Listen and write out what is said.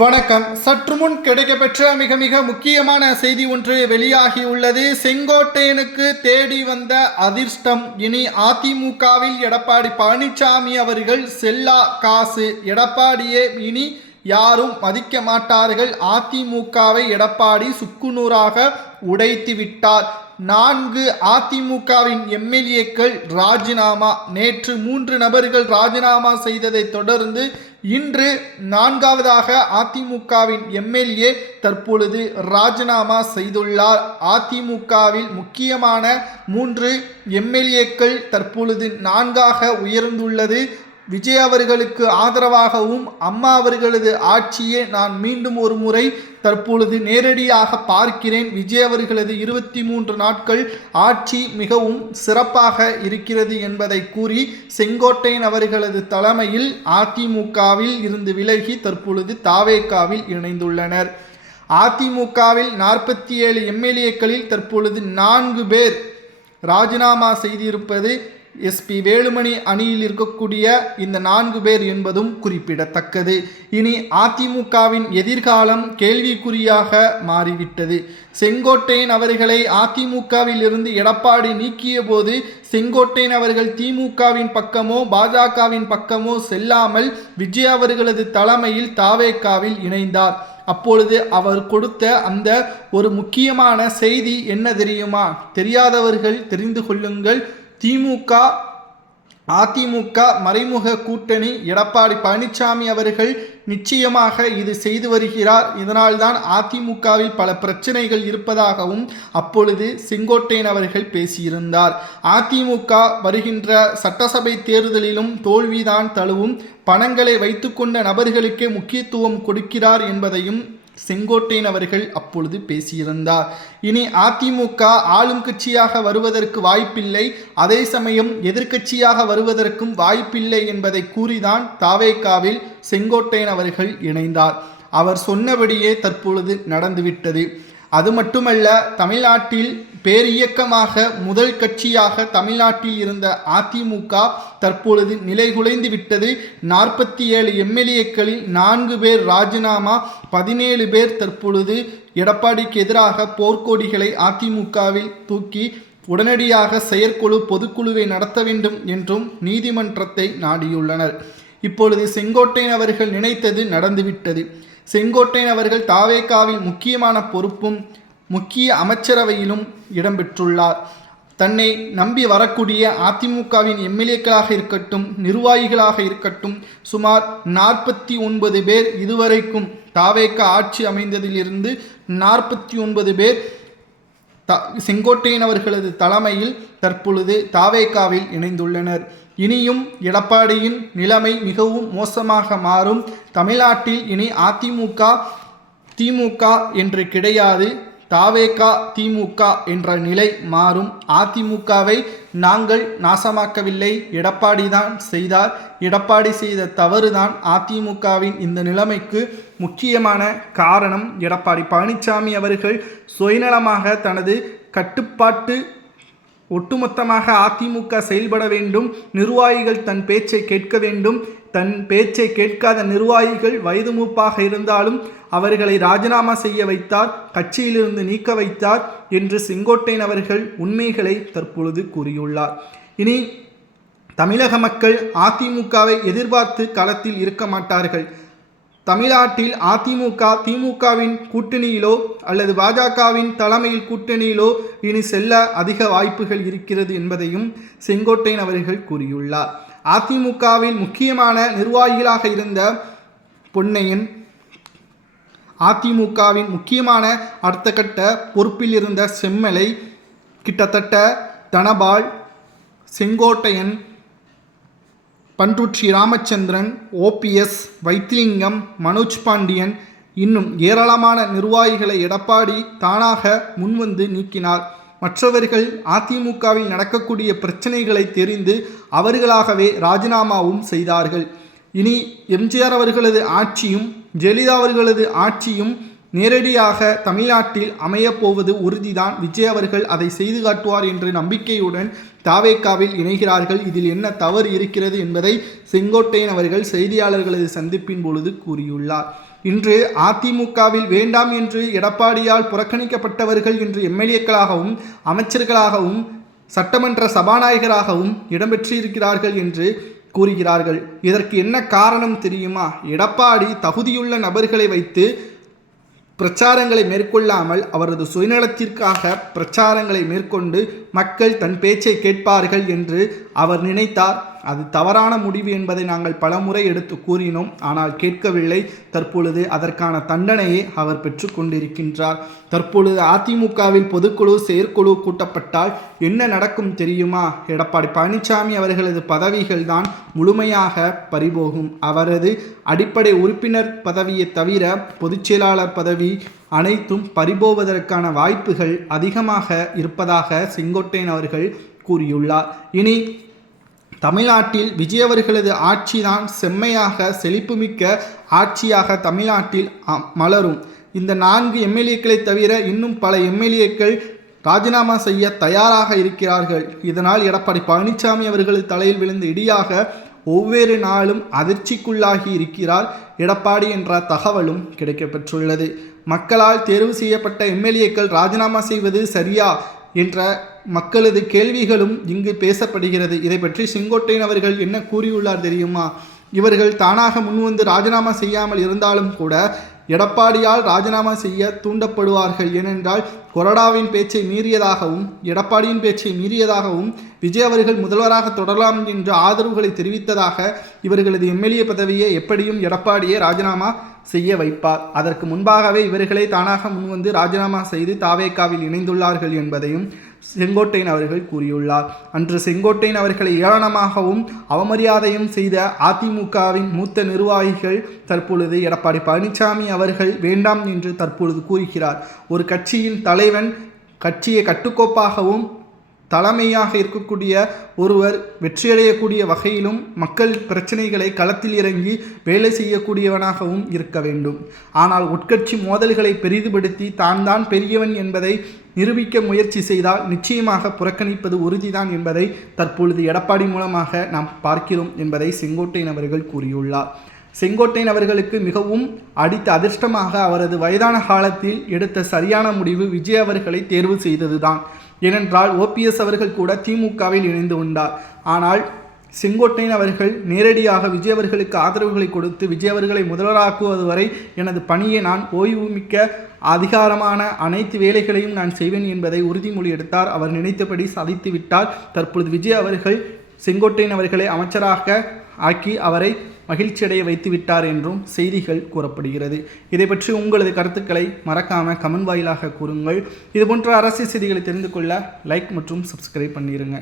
வணக்கம். சற்று முன் கிடைக்கப்பெற்ற மிக மிக முக்கியமான செய்தி ஒன்று வெளியாகியுள்ளது. செங்கோட்டையனுக்கு தேடி வந்த அதிர்ஷ்டம். இனி அதிமுகவில் எடப்பாடி பழனிசாமி அவர்கள் செல்லா காசு. எடப்பாடியே இனி யாரும் மதிக்க மாட்டார்கள். அதிமுகவை எடப்பாடி சுக்குநூறாக உடைத்து விட்டார். 4 அதிமுகவின் எம்எல்ஏக்கள் ராஜினாமா. நேற்று 3 நபர்கள் ராஜினாமா செய்ததை தொடர்ந்து இன்று 4வதாக அதிமுகவின் எம்எல்ஏ தற்பொழுது ராஜினாமா செய்துள்ளார். அதிமுகவில் முக்கியமான 3 எம்எல்ஏக்கள் தற்பொழுது 4ஆக உயர்ந்துள்ளது. விஜய் அவர்களுக்கு ஆதரவாகவும் அம்மா அவர்களது ஆட்சியை நான் மீண்டும் ஒரு முறை தற்பொழுது நேரடியாக பார்க்கிறேன். விஜய் அவர்களது 23 நாட்கள் ஆட்சி மிகவும் சிறப்பாக இருக்கிறது என்பதை கூறி செங்கோட்டையன் அவர்களது தலைமையில் அதிமுகவில் இருந்து விலகி தற்பொழுது தாவேகாவில் இணைந்துள்ளனர். அதிமுகவில் 47 எம்எல்ஏக்களில் தற்பொழுது 4 பேர் ராஜினாமா செய்திருப்பது எஸ்பி வேலுமணி அணியில் இருக்கக்கூடிய இந்த 4 பேர் என்பதும் குறிப்பிடத்தக்கது. இனி அதிமுகவின் எதிர்காலம் கேள்விக்குறியாக மாறிவிட்டது. செங்கோட்டையன் அவர்களை அதிமுகவில் இருந்து எடப்பாடி நீக்கிய போது செங்கோட்டையன் அவர்கள் திமுகவின் பக்கமோ பாஜகவின் பக்கமோ செல்லாமல் விஜய் அவர்களது தலைமையில் தாவேகாவில் இணைந்தார். அப்பொழுது அவர் கொடுத்த அந்த ஒரு முக்கியமான செய்தி என்ன தெரியுமா? தெரியாதவர்கள் தெரிந்து கொள்ளுங்கள். அதிமுக மறைமுக கூட்டணி. எடப்பாடி பழனிசாமி அவர்கள் நிச்சயமாக இது செய்து வருகிறார். இதனால்தான் அதிமுகவில் பல பிரச்சனைகள் இருப்பதாகவும் அப்பொழுது செங்கோட்டையன் அவர்கள் பேசியிருந்தார். அதிமுக வருகின்ற சட்டசபை தேர்தலிலும் தோல்விதான் தழுவும். பணங்களை வைத்துக்கொண்ட நபர்களுக்கே முக்கியத்துவம் கொடுக்கிறார் என்பதையும் செங்கோட்டையன் அவர்கள் அப்பொழுது பேசியிருந்தார். இனி அதிமுக ஆளும் கட்சியாக வருவதற்கு வாய்ப்பில்லை, அதே சமயம் எதிர்க்கட்சியாக வருவதற்கும் வாய்ப்பில்லை என்பதை கூறிதான் தாவேகாவில் செங்கோட்டையன் அவர்கள் இணைந்தார். அவர் சொன்னபடியே தற்பொழுது நடந்துவிட்டது. அது மட்டுமல்ல, தமிழ்நாட்டில் பேரியக்கமாக முதல் கட்சியாக தமிழ்நாட்டில் இருந்த அதிமுக தற்பொழுது நிலைகுலைந்து விட்டது. 47 எம்எல்ஏக்களில் 4 பேர் ராஜினாமா, 17 பேர் தற்பொழுது எடப்பாடிக்கு எதிராக போர்க்கொடிகளை அதிமுகவில் தூக்கி உடனடியாக செயற்குழு பொதுக்குழுவை நடத்த வேண்டும் என்றும் நீதிமன்றத்தை நாடியுள்ளனர். இப்பொழுது செங்கோட்டையன் அவர்கள் நினைத்தது நடந்துவிட்டது. செங்கோட்டையன் அவர்கள் தாவேகாவில் முக்கியமான பொறுப்பும் முக்கிய அமைச்சரவையிலும் இடம்பெற்றுள்ளார். தன்னை நம்பி வரக்கூடிய அதிமுகவின் எம்எல்ஏக்களாக இருக்கட்டும், நிர்வாகிகளாக இருக்கட்டும், சுமார் 49 பேர் இதுவரைக்கும் தாவேகா ஆட்சி அமைந்ததிலிருந்து 49 பேர் செங்கோட்டையன் அவர்களது தலைமையில் தற்பொழுது தாவேகாவில் இணைந்துள்ளனர். இனியும் எடப்பாடியின் நிலைமை மிகவும் மோசமாக மாறும். தமிழ்நாட்டில் இனி அதிமுக திமுக என்று கிடையாது, தாவேகா திமுக என்ற நிலை மாறும். அதிமுகவை நாங்கள் நாசமாக்கவில்லை, எடப்பாடி தான் செய்தார். எடப்பாடி செய்த தவறுதான் அதிமுகவின் இந்த நிலைமைக்கு முக்கியமான காரணம். எடப்பாடி பழனிசாமி அவர்கள் சுயநலமாக தனது கட்டுப்பாட்டு ஒட்டுமொத்தமாக அதிமுக செயல்பட வேண்டும். நிர்வாகிகள் தன் பேச்சை கேட்க வேண்டும். தன் பேச்சை கேட்காத நிர்வாகிகள் வயது மூப்பாக இருந்தாலும் அவர்களை ராஜினாமா செய்ய வைத்தார், கட்சியிலிருந்து நீக்க வைத்தார் என்று செங்கோட்டையன் அவர்கள் உண்மைகளை தற்பொழுது கூறியுள்ளார். இனி தமிழக மக்கள் அதிமுகவை எதிர்பார்த்து களத்தில் இருக்க மாட்டார்கள். தமிழ்நாட்டில் அதிமுக திமுகவின் கூட்டணியிலோ அல்லது பாஜகவின் தலைமையில் கூட்டணியிலோ இனி செல்ல அதிக வாய்ப்புகள் இருக்கிறது என்பதையும் செங்கோட்டையன் அவர்கள் கூறியுள்ளார். அதிமுகவில் முக்கியமான நிர்வாகிகளாக இருந்த பொன்னையன், அதிமுகவின் முக்கியமான அடுத்த கட்ட பொறுப்பில் இருந்த செம்மலை, கிட்டத்தட்ட தனபால், செங்கோட்டையன், பண்ருட்டி ராமச்சந்திரன், ஓபிஎஸ், வைத்திலிங்கம், மனோஜ் பாண்டியன், இன்னும் ஏராளமான நிர்வாகிகளை எடப்பாடி தானாக முன்வந்து நீக்கினார். மற்றவர்கள் அதிமுகவில் நடக்கக்கூடிய பிரச்சனைகளை தெரிந்து அவர்களாகவே ராஜினாமாவும் செய்தார்கள். இனி எம்ஜிஆர் அவர்களது ஆட்சியும் ஜெயலலிதா அவர்களது ஆட்சியும் நேரடியாக தமிழ்நாட்டில் அமையப்போவது உறுதிதான். விஜய் அவர்கள் அதை செய்து காட்டுவார் என்ற நம்பிக்கையுடன் தாவேகாவில் இணைகிறார்கள். இதில் என்ன தவறு இருக்கிறது என்பதை செங்கோட்டையன் அவர்கள் செய்தியாளர்களது சந்திப்பின் பொழுது கூறியுள்ளார். இன்று அதிமுகவில் வேண்டாம் என்று எடப்பாடியால் புறக்கணிக்கப்பட்டவர்கள் இன்று எம்எல்ஏக்களாகவும் அமைச்சர்களாகவும் சட்டமன்ற சபாநாயகராகவும் இடம்பெற்றிருக்கிறார்கள் என்று கூறுகிறார்கள். இதற்கு என்ன காரணம் தெரியுமா? எடப்பாடி தகுதியுள்ள நபர்களை வைத்து பிரச்சாரங்களை மேற்கொள்ளாமல் அவரது சுயநலத்திற்காக பிரச்சாரங்களை மேற்கொண்டு மக்கள் தன் பேச்சை கேட்பார்கள் என்று அவர் நினைத்தார். அது தவறான முடிவு என்பதை நாங்கள் பலமுறை எடுத்து கூறினோம். ஆனால் கேட்கவில்லை. தற்பொழுது அதற்கான தண்டனையை அவர் பெற்றுக்கொண்டிருக்கின்றார். தற்பொழுது அதிமுகவில் பொதுக்குழு செயற்குழு கூட்டப்பட்டால் என்ன நடக்கும் தெரியுமா? எடப்பாடி பழனிசாமி அவர்களது பதவிகள் தான் முழுமையாக பறிபோகும். அவரது அடிப்படை உறுப்பினர் பதவியை தவிர பொதுச்செயலாளர் பதவி அனைத்தும் பறிபோவதற்கான வாய்ப்புகள் அதிகமாக இருப்பதாக செங்கோட்டையன் அவர்கள் கூறியுள்ளார். இனி தமிழ்நாட்டில் விஜய் அவர்களது ஆட்சிதான் செம்மையாக செழிப்புமிக்க ஆட்சியாக தமிழ்நாட்டில் மலரும். இந்த 4 எம்எல்ஏக்களை தவிர இன்னும் பல எம்எல்ஏக்கள் ராஜினாமா செய்ய தயாராக இருக்கிறார்கள். இதனால் எடப்பாடி பழனிசாமி அவர்களது தலையில் விழுந்த இடியாக ஒவ்வொரு நாளும் அதிர்ச்சிக்குள்ளாகி இருக்கிறார் எடப்பாடி என்ற தகவலும் கிடைக்கப்பெற்றுள்ளது. மக்களால் தேர்வு செய்யப்பட்ட எம்எல்ஏக்கள் ராஜினாமா செய்வது சரியா என்ற மக்களது கேள்விகளும் இங்கு பேசப்படுகிறது. இதை பற்றி செங்கோட்டையன் அவர்கள் என்ன கூறியுள்ளார் தெரியுமா? இவர்கள் தானாக முன்வந்து ராஜினாமா செய்யாமல் இருந்தாலும் கூட எடப்பாடியால் ராஜினாமா செய்ய தூண்டப்படுவார்கள். ஏனென்றால் கொறடாவின் பேச்சை மீறியதாகவும் எடப்பாடியின் பேச்சை மீறியதாகவும் விஜய் அவர்கள் முதல்வராக தொடரலாம் என்ற ஆதரவுகளை தெரிவித்ததாக இவர்களது எம்எல்ஏ பதவியை எப்படியும் எடப்பாடியை ராஜினாமா செய்ய வைப்பார். அதற்கு முன்பாகவே இவர்களே தானாக முன்வந்து ராஜினாமா செய்து தாவேகாவில் இணைந்துள்ளார்கள் என்பதையும் செங்கோட்டையன் அவர்கள் கூறியுள்ளார். அன்று செங்கோட்டையன் அவர்களை ஏளனமாகவும் அவமரியாதையும் செய்த அதிமுகவின் மூத்த நிர்வாகிகள் தற்பொழுது எடப்பாடி பழனிசாமி அவர்கள் வேண்டாம் என்று தற்பொழுது கூறுகிறார். ஒரு கட்சியின் தலைவன் கட்சியை கட்டுக்கோப்பாகவும் தலைமையாக இருக்கக்கூடிய ஒருவர் வெற்றியடையக்கூடிய வகையிலும் மக்கள் பிரச்சனைகளை களத்தில் இறங்கி வேலை செய்யக்கூடியவனாகவும் இருக்க வேண்டும். ஆனால் உட்கட்சி மோதல்களை பெரிதுபடுத்தி தான் பெரியவன் என்பதை நிரூபிக்க முயற்சி செய்தால் நிச்சயமாக புறக்கணிப்பது உறுதிதான் என்பதை தற்பொழுது எடப்பாடி மூலமாக நாம் பார்க்கிறோம் என்பதை செங்கோட்டையன் அவர்கள் கூறியுள்ளார். செங்கோட்டையன் அவர்களுக்கு மிகவும் அடித்த அதிர்ஷ்டமாக அவரது வயதான காலத்தில் எடுத்த சரியான முடிவு விஜய் அவர்களை தேர்வு செய்ததுதான். ஏனென்றால் ஓபிஎஸ் அவர்கள் கூட திமுகவில் இணைந்து கொண்டார். ஆனால் செங்கோட்டையன் அவர்கள் நேரடியாக விஜய் அவர்களுக்கு ஆதரவுகளை கொடுத்து விஜய் அவர்களை முதல்வராக்குவது வரை எனது பணியை நான் ஓய்வுமிக்க அதிகாரமான அனைத்து வேலைகளையும் நான் செய்வேன் என்பதை உறுதிமொழி எடுத்தார். அவர் நினைத்தபடி சாதித்து விட்டார். தற்பொழுது விஜய் அவர்கள் செங்கோட்டையன் அவர்களை அமைச்சராக ஆக்கி அவரை மகிழ்ச்சியடைய வைத்து விட்டார் என்றும் செய்திகள் கூறப்படுகிறது. இதை பற்றி உங்களது கருத்துக்களை மறக்காமல் கமெண்ட் வாயிலாக கூறுங்கள். இதுபோன்ற அரசியல் செய்திகளை தெரிந்து கொள்ள லைக் மற்றும் சப்ஸ்கிரைப் பண்ணிடுங்க.